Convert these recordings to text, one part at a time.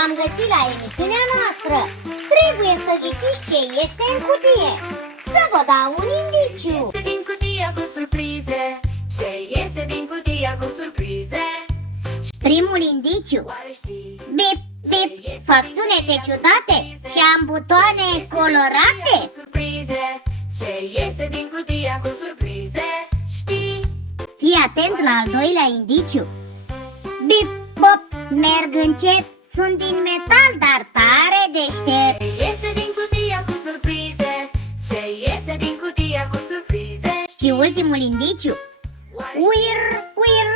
v-am găsit la emisiunea noastră. Trebuie să ghiciți ce este în cutie. Să vă dau un indiciu. Iese din cutia cu surprize. Ce iese din cutia cu surprize? Primul indiciu. Oare știi? Bip, bip, fac sunete ciudate și am butoane colorate. Surprize. Ce iese din cutia cu surprize? Știi? Fii atent la al doilea indiciu. Bip, bop, merg încet, sunt din metal, dar tare deștept. Ce iese din cutia cu surprize? Ce iese din cutia cu surprize? Și ultimul indiciu. Oare Uir, uir,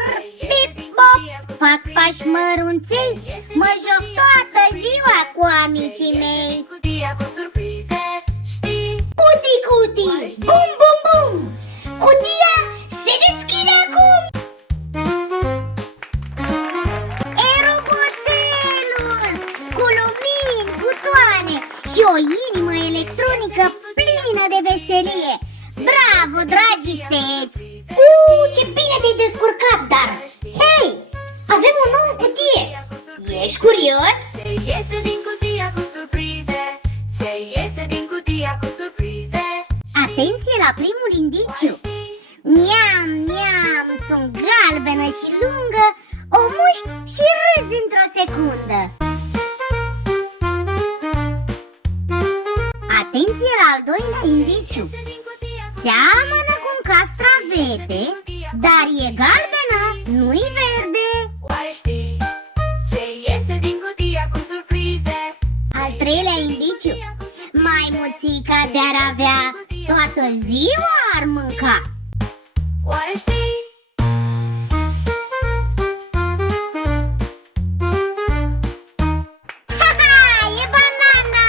bip, bop, fac pași mărunței, mă joc toată ziua cu amicii mei. din cutia cu surprize? Știi? Cuti, cuti, bum, bum, bum, cutia se deschide acum. Aeroboțelul, cu lumini, butoane și o inimă electronică plină de veselie. Bravo, dragii steți! Ce bine te-ai descurcat, dar... Hei, avem o nouă cutie! Ești curios? Ce iese din cutia cu surprize? Ce iese din cutia cu surprize? Atenție la primul indiciu! Miam, miam, sunt galbenă și lungă, o muști și râzi într-o secundă. Atenție la al doilea indiciu! Seamănă cu un castravete, dar e galbenă, nu-i verde. Oare știi? Ce iese din cutia cu surprize? Al treilea indiciu: maimuțica de-ar avea, toată ziua ar mânca. Oare știi? Ha-ha, e banana!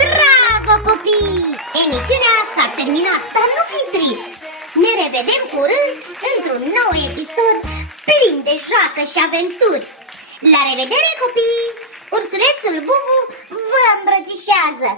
Bravo, copii! Emisiunea s-a terminat, dar nu fi trist. Ne revedem curând într-un nou episod plin de joacă și aventuri. La revedere, copii! Ursulețul Bubu vă îmbrățișează!